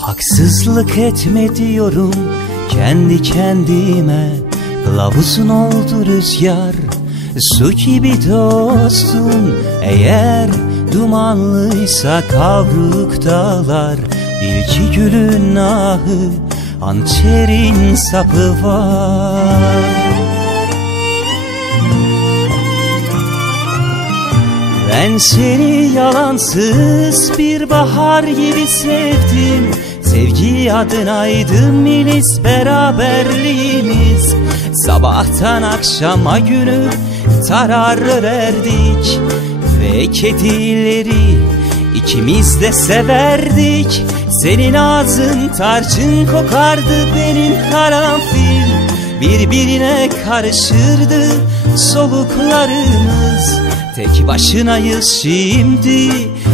Haksızlık etme diyorum kendi kendime, kılavuzun oldu rüzgar, su gibi dostum. Eğer dumanlıysa kavruk dağlar, bil ki gülün ahı, hançerin sapı var. Ben seni yalansız bir bahar gibi sevdim. Sevgi adınaydı milis beraberliğimiz. Sabahtan akşama günü tarar verdik ve kedileri ikimiz de severdik. Senin ağzın tarçın kokardı, benim karanfil. Birbirine karışırdı soluklarımız. Tek başınayız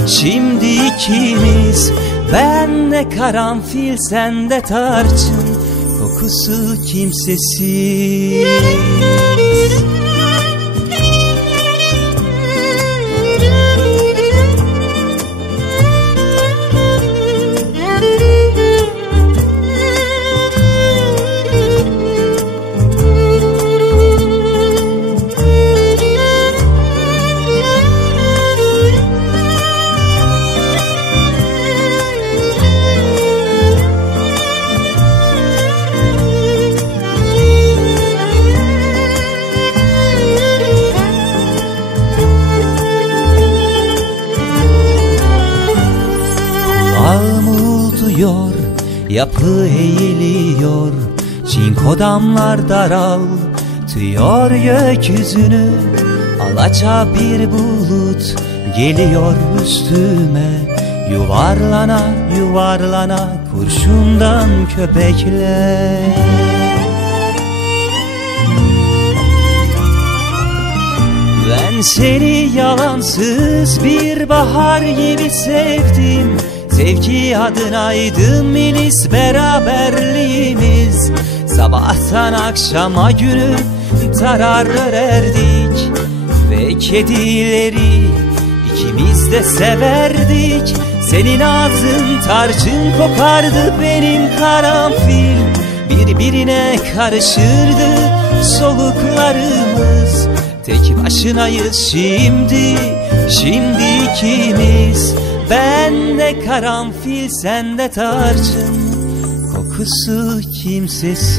şimdi ikimiz. Ben de karanfil, sen de tarçın, kokusu kimsesiz. Yapı eğiliyor, çinko damlar daraltıyor gökyüzünü. Alaca bir bulut geliyor üstüme, yuvarlana yuvarlana kurşundan köpekler. Ben seni yalansız bir bahar gibi sevdim. Sevgi adınaydı milis beraberliğimiz. Sabahtan akşama günü tarar erdik ve kedileri ikimiz de severdik. Senin ağzın tarçın kokardı, benim karanfil. Birbirine karışırdı soluklarımız. Tek başınayız şimdi ikimiz. Ben de karanfil, sen de tarçın, kokusu kimsesiz.